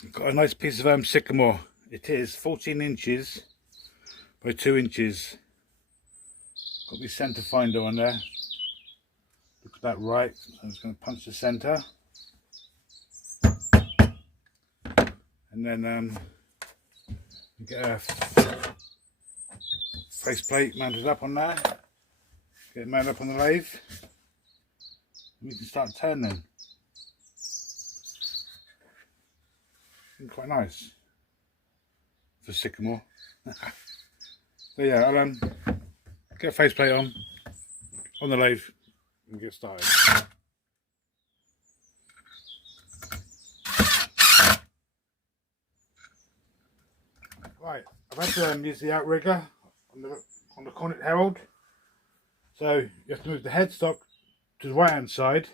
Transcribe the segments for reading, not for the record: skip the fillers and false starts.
Got a nice piece of sycamore. It is 14 inches by 2 inches. Got my centre finder on there. Look at that right. I'm just going to punch the centre. And then get a faceplate mounted up on there. Get it mounted up on the lathe. We can start turning. Quite nice for Sycamore. So yeah, I'll get a faceplate on the lathe and get started. Right, I've had to use the outrigger on the Cornet Herald. So you have to move the headstock to the right hand side.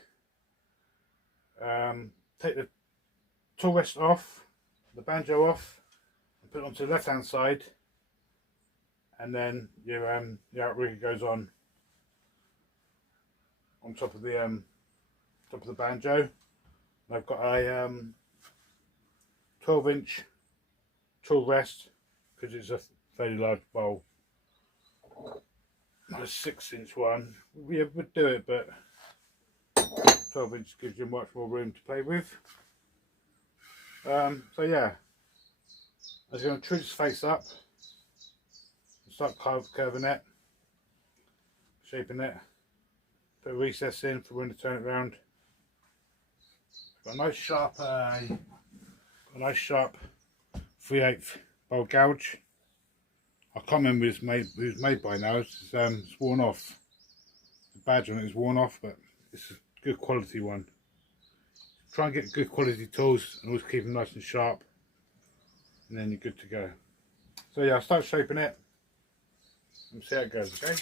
Take the tool rest off, the banjo off, and put it onto the left hand side, and then your outrigger goes on top of the banjo. And I've got a 12-inch tool rest because it's a fairly large bowl. Not a 6-inch one. We would do it, but 12 inch gives you much more room to play with. So yeah, I'm going to trim this face up, start curving it, shaping it, put a recess in for when to turn it round. Got a nice sharp 3/8 bowl gouge. I can't remember who it's made by now. It's worn off. The badge on it is worn off, but it's a good quality one. Try and get good quality tools and always keep them nice and sharp, and then you're good to go. So yeah, I'll start shaping it and see how it goes, okay?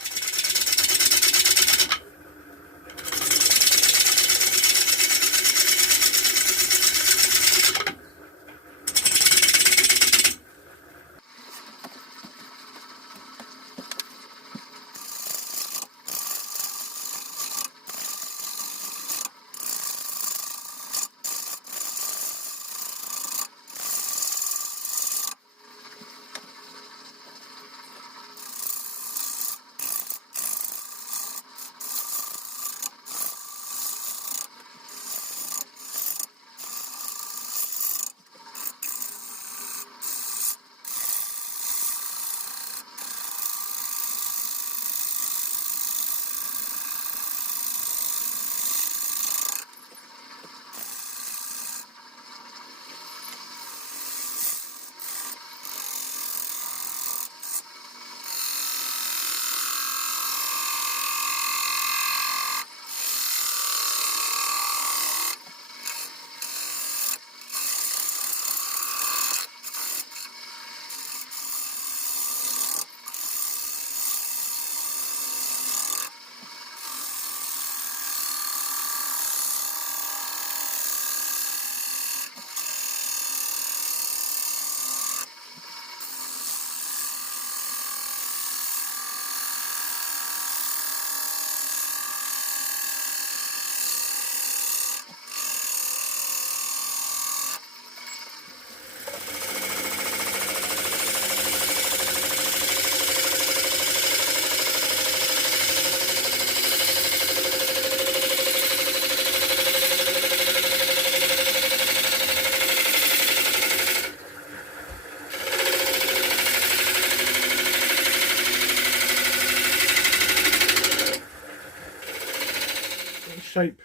Shape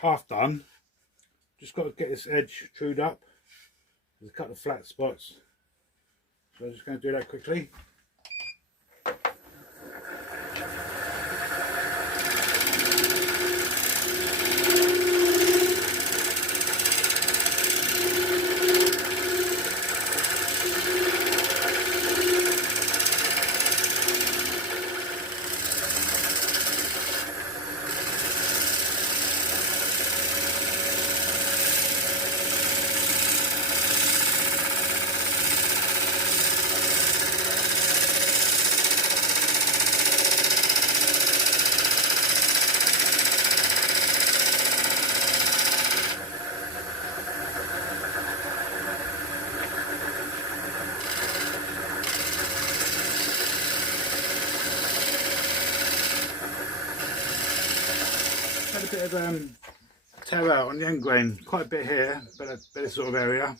half done. Just got to get this edge trued up. There's a couple of flat spots, so I'm just going to do that quickly. a bit of tear out on the end grain, quite a bit here, better sort of area,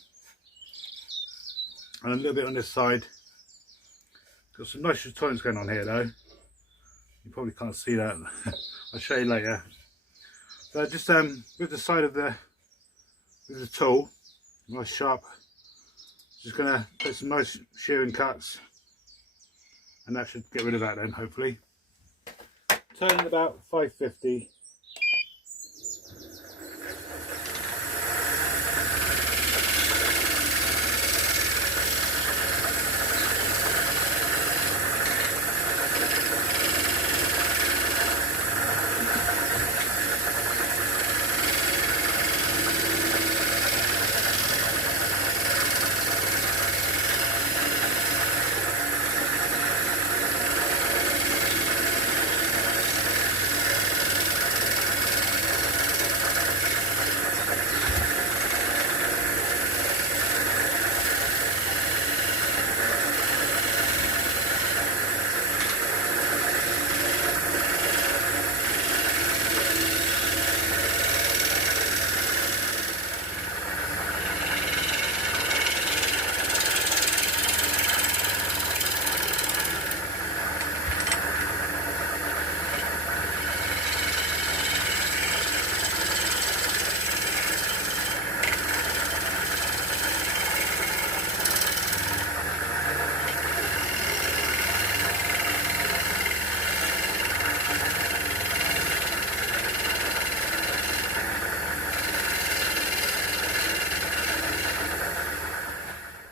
and a little bit on this side. Got some nice tones going on here though. You probably can't see that. I'll show you later. So just with the side of the tool, nice sharp. Just gonna put some nice shearing cuts, and that should get rid of that then, hopefully. Turning about 550.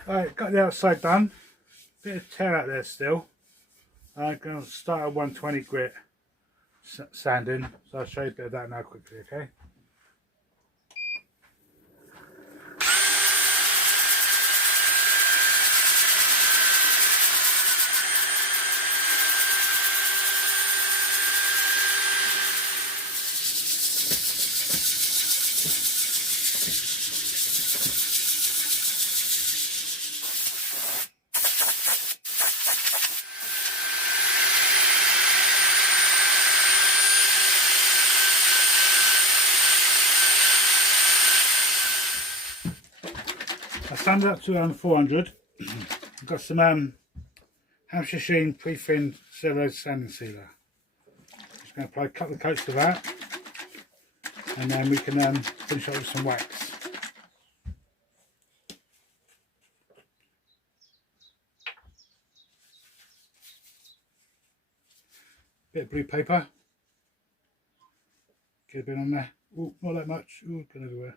Alright, got the outside done. Bit of tear out there still. I'm going to start at 120 grit sanding, so I'll show you a bit of that now quickly, okay? I sanded up to around 400. I've got some Hampshire Sheen pre-thinned cellulose sanding sealer. Just going to apply a couple of coats of that, and then we can finish up with some wax. Bit of blue paper. Get a bit on there. Oh, not that much. Oh, got everywhere.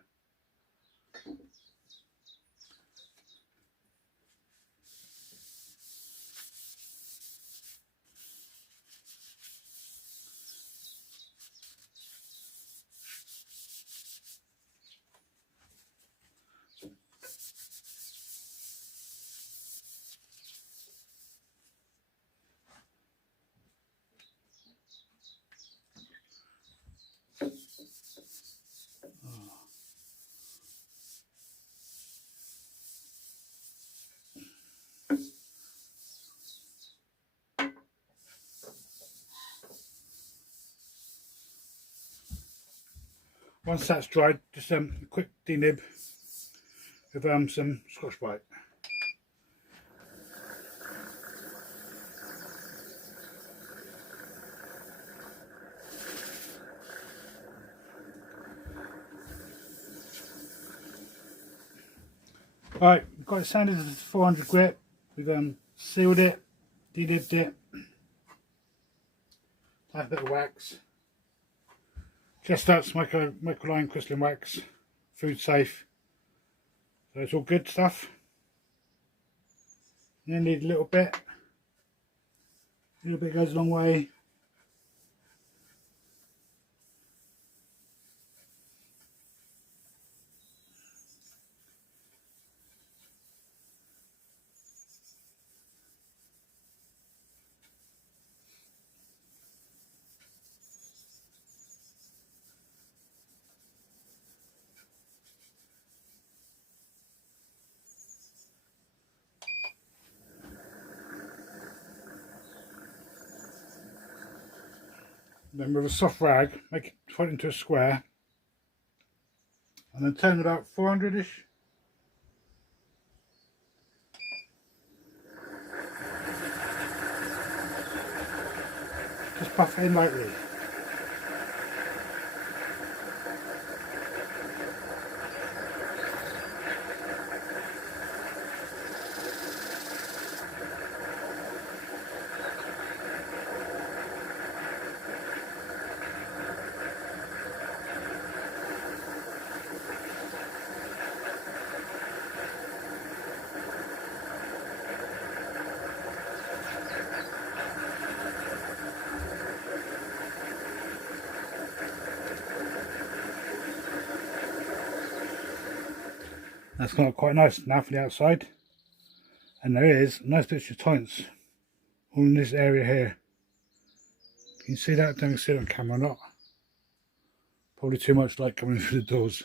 Once that's dried, just a quick denib with some Scotch Brite. Alright, we've got it sanded to 400 grit. We've sealed it, denibbed it, a bit of wax. Just that's microline crystalline wax, food safe. So it's all good stuff. You only need a little bit. A little bit goes a long way. Then with a soft rag, make it fold it into a square, and then turn it about 400-ish. Just buff it in lightly. That's got quite nice now for the outside, and there is nice bits of joints all in this area here. Can you see that? Don't see it on camera or not. Probably too much light coming through the doors.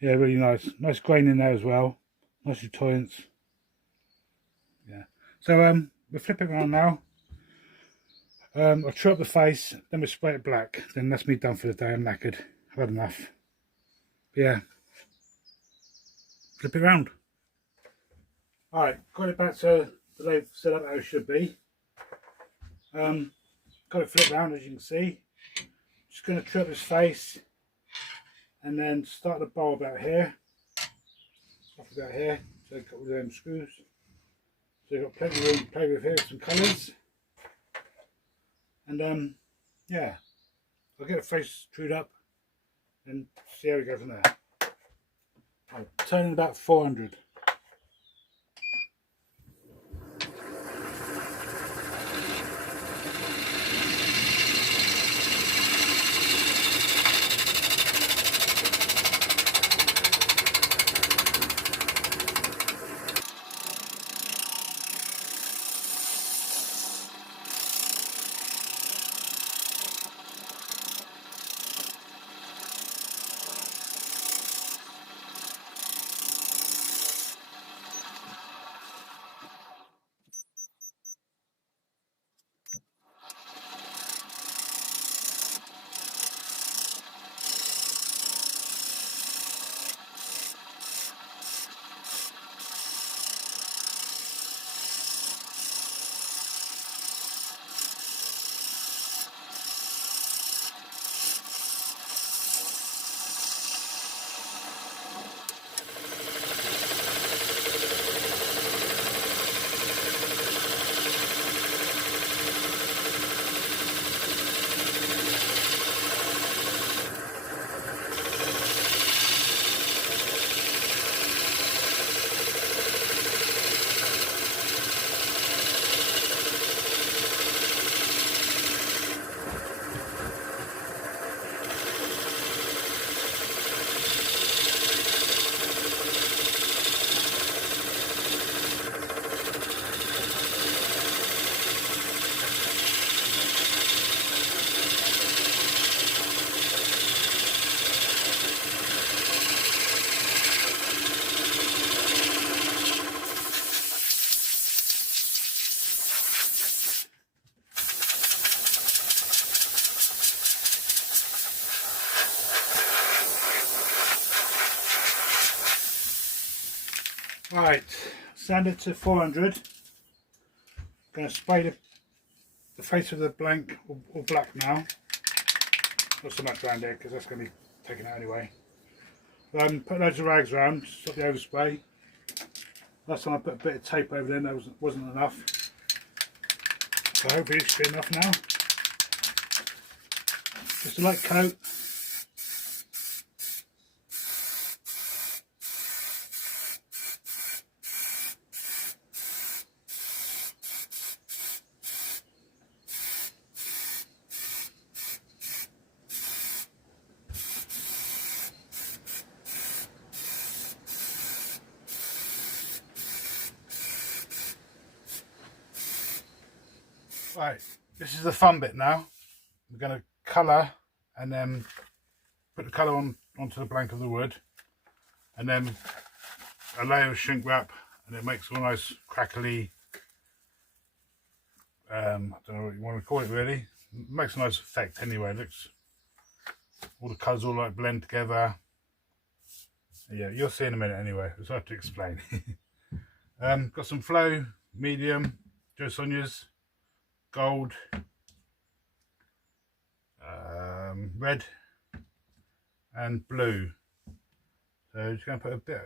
Yeah, really nice. Nice grain in there as well. Nice joints. Yeah. So we'll flip it around now. I'll trim up the face, then we'll spray it black. Then that's me done for the day. I'm knackered. I've had enough. But yeah. Flip it around. Alright, got it back to the way set up how it should be. Got it flipped around as you can see. Just going to trim up his face and then start the bow about here. Off about here. So I've got with them screws. So you've got plenty of room to play with here with some colours. And yeah, I'll get the face trued up and see how we go from there. I'll turn in about 400. Right, sand it to 400. Going to spray the face of the blank or black now. Not so much around here because that's going to be taken out anyway. Put loads of rags around to stop the overspray. Last time I put a bit of tape over there, that wasn't enough. So hopefully it should be enough now. Just a light coat. Right, this is the fun bit now. We're going to colour and then put the colour onto the blank of the wood, and then a layer of shrink wrap, and it makes all nice crackly, I don't know what you want to call it really. It makes a nice effect anyway. It looks all the colours all like blend together. Yeah, you'll see in a minute anyway. It's hard to explain. Got some flow, medium, Sonja's, gold, red, and blue. So just going to put a bit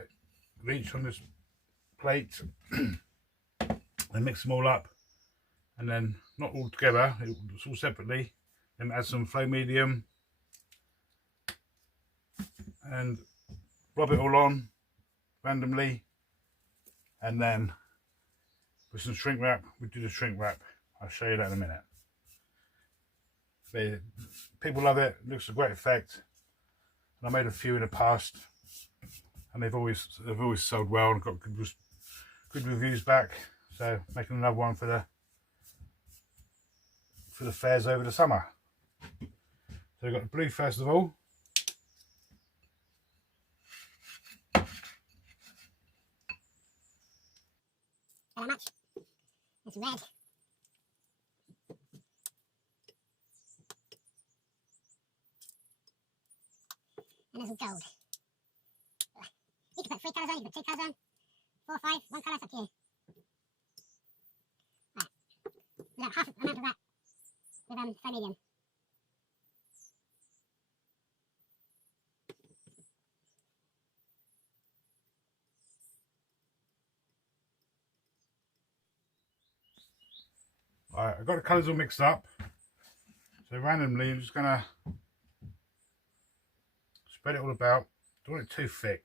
of each on this plate and mix them all up, and then not all together, it's all separately. Then add some flow medium and rub it all on randomly, and then with some shrink wrap, we do the shrink wrap. I'll show you that in a minute. But people love it. It looks a great effect. And I made a few in the past, and they've always sold well and got good reviews back. So making another one for the fairs over the summer. So we've got the blue first of all. How much? It's red. And this is gold. You can put 3 colours on, you can put 2 colours on, 4 or 5, 1 colour, it's up to you. Right. About half amount of that with flow medium. Alright, I've got the colours all mixed up. So randomly I'm just gonna spread it all about. Don't want it too thick.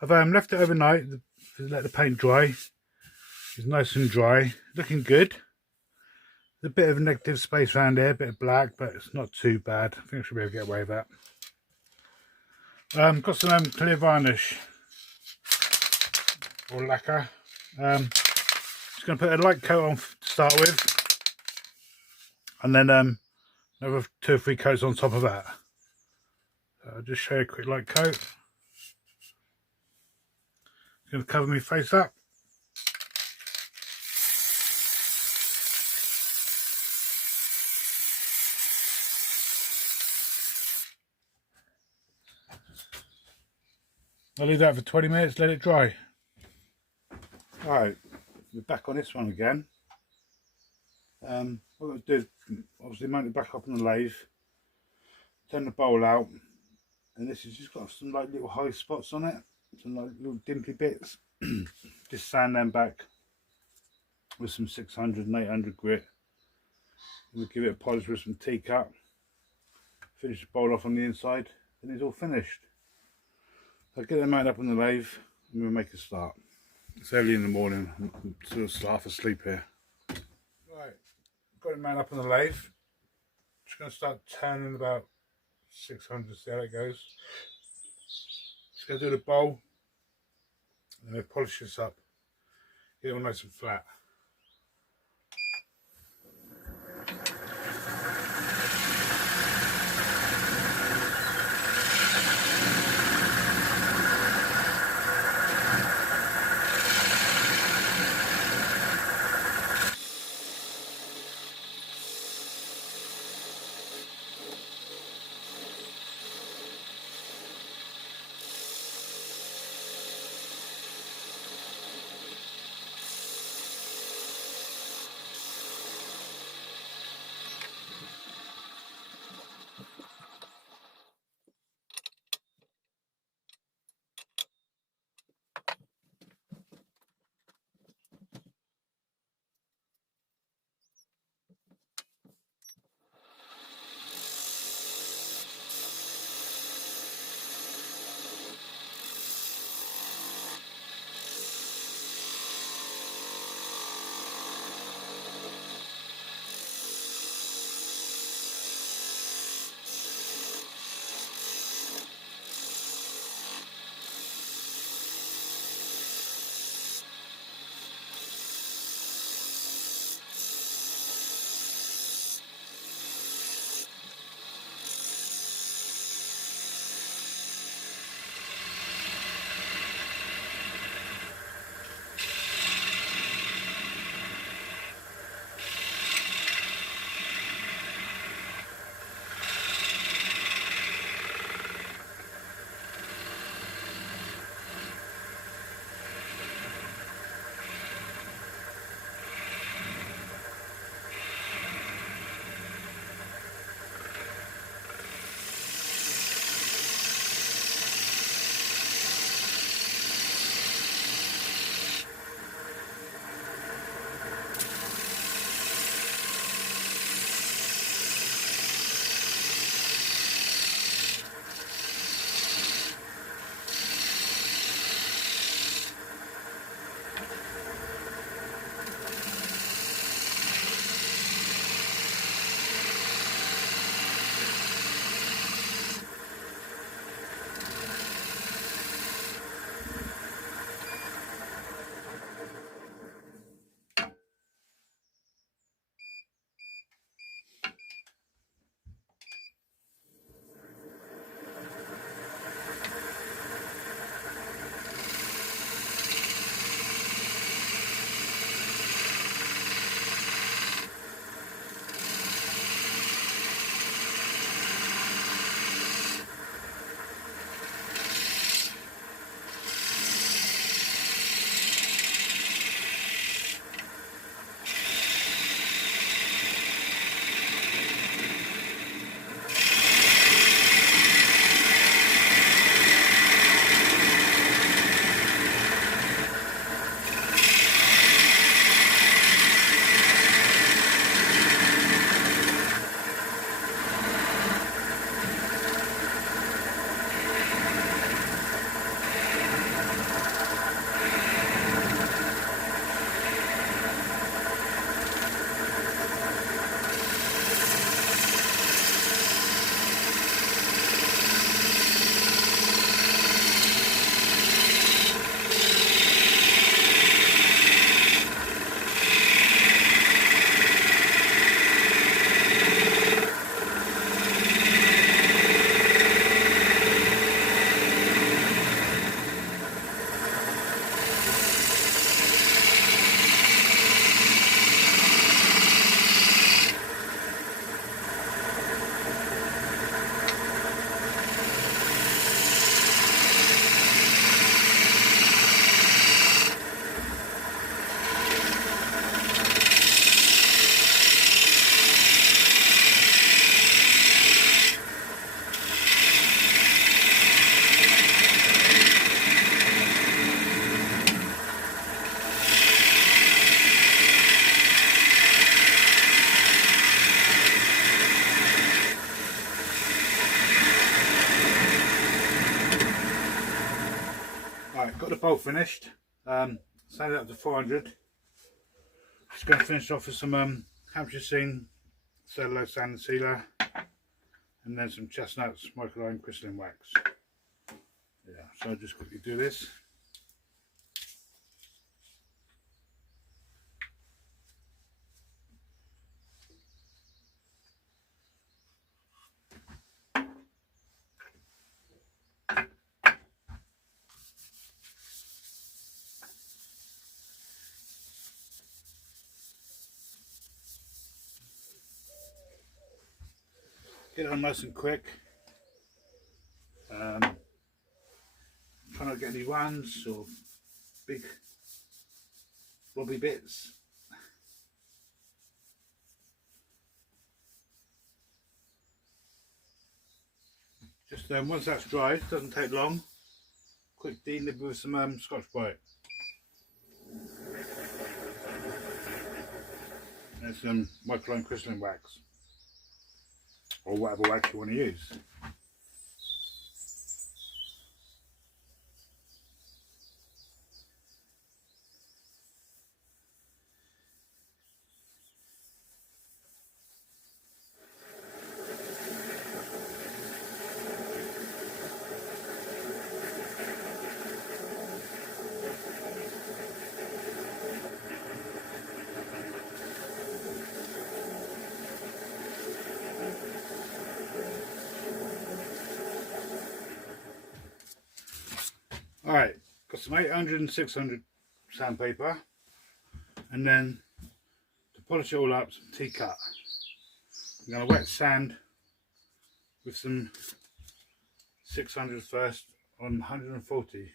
I've left it overnight to let the paint dry. It's nice and dry, looking good. There's a bit of negative space around here, a bit of black, but it's not too bad. I think I should be able to get away with that. Got some clear varnish or lacquer. Just going to put a light coat on to start with, and then another 2 or 3 coats on top of that. So I'll just show you a quick light coat. Going to cover my face up. I'll leave that for 20 minutes, let it dry. Alright, we're back on this one again. What I'm going to do is obviously mount it back up on the lathe, turn the bowl out, and this has just got some like little high spots on it. Some like little dimply bits. Just sand them back with some 600 and 800 grit. We'll give it a polish with some T-cut. Finish the bowl off on the inside, and it's all finished. I'll get them mounted up on the lathe and we'll make a start. It's early in the morning, I'm sort of half asleep here. Right, got it mounted up on the lathe. Just going to start turning about 600, see how it goes. Just going to do the bowl. And then polish this up, get it all nice and flat. Got the bowl finished. Sand it up to 400. Just going to finish off with some Hampshire Scene cellulose sand and sealer, and then some chestnuts microline crystalline wax. Yeah, so I'll just quickly do this. Get it on nice and quick. Try not to get any runs or big blobby bits. Just once that's dry, doesn't take long. Quick denib with some Scotch Brite. And some microline crystalline wax, or whatever wax you want to use. Alright, got some 800 and 600 sandpaper, and then to polish it all up, some T-cut. I'm going to wet sand with some 600 first on 140.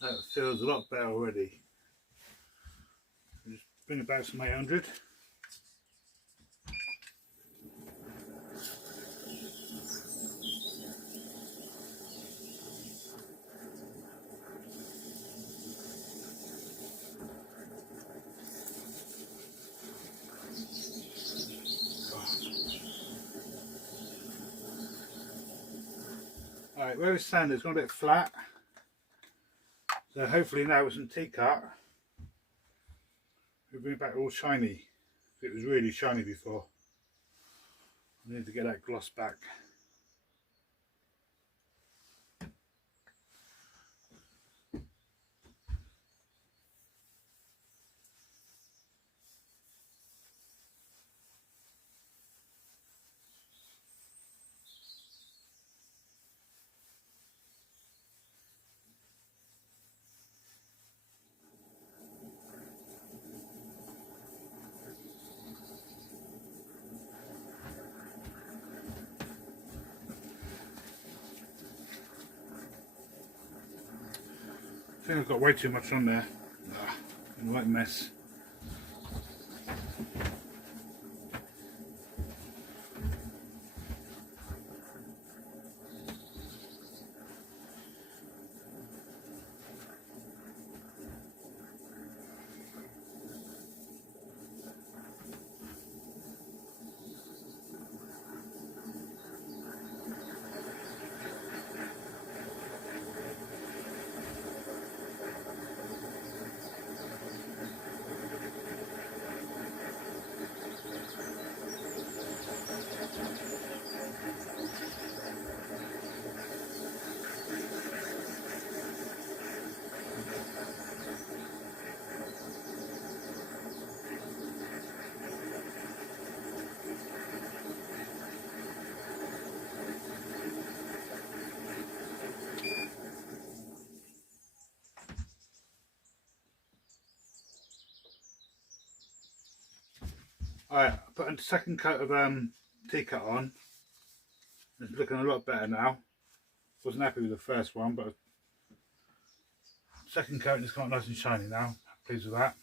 That feels a lot better already. Just bring it back to 800. Alright, where it's sand, it's gone a bit flat. So hopefully now with some T-cut, we'll bring it back all shiny. It was really shiny before. I need to get that gloss back. I think I've got way too much on there. A right mess. Alright, I put a second coat of tea cut on. It's looking a lot better now. Wasn't happy with the first one, but second coat has come nice and shiny now. Pleased with that.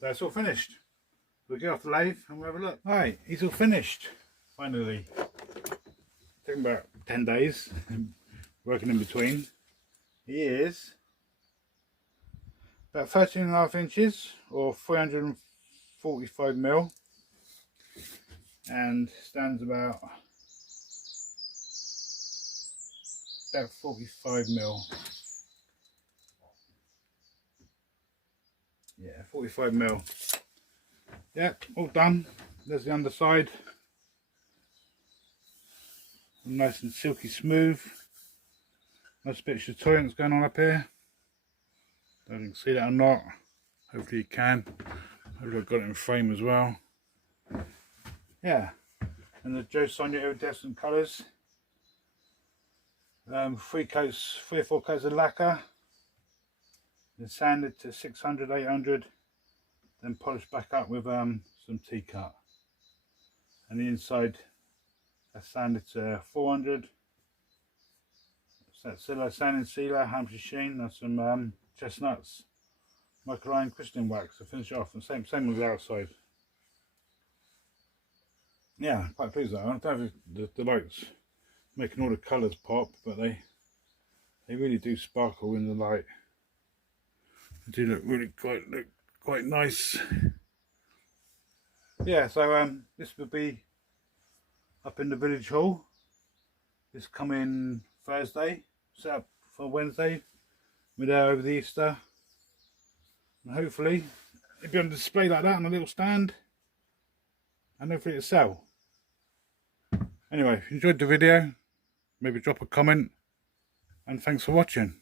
That's all finished. We'll get off the lathe and we'll have a look. Alright, he's all finished. Finally. Taking about 10 days. Working in between. He is about 13.5 inches or 345 mil. And stands about 45 mil. Yeah, 45 mil. Yeah, all done. There's the underside. Nice and silky smooth. Nice bit of chatoyance going on up here. I don't know if you can see that or not. Hopefully you can. Hopefully I've got it in frame as well. Yeah. And the Sonja iridescent colours. 3 or 4 coats of lacquer. Then sanded to 600, 800. Then polished back up with some tea cut. And the inside that's sanded to 400. That's sanding sealer, Hampshire sheen, and some chestnuts, microline crystalline wax to finish it off. And same with the outside. Yeah, quite pleased with that. I don't know if the lights making all the colours pop, but they really do sparkle in the light. They do look quite nice. Yeah, so this will be up in the village hall this coming Thursday, set up for Wednesday. We're there over the Easter, and hopefully it'll be on display like that on a little stand, and hopefully it'll sell. Anyway, if you enjoyed the video, maybe drop a comment, and thanks for watching.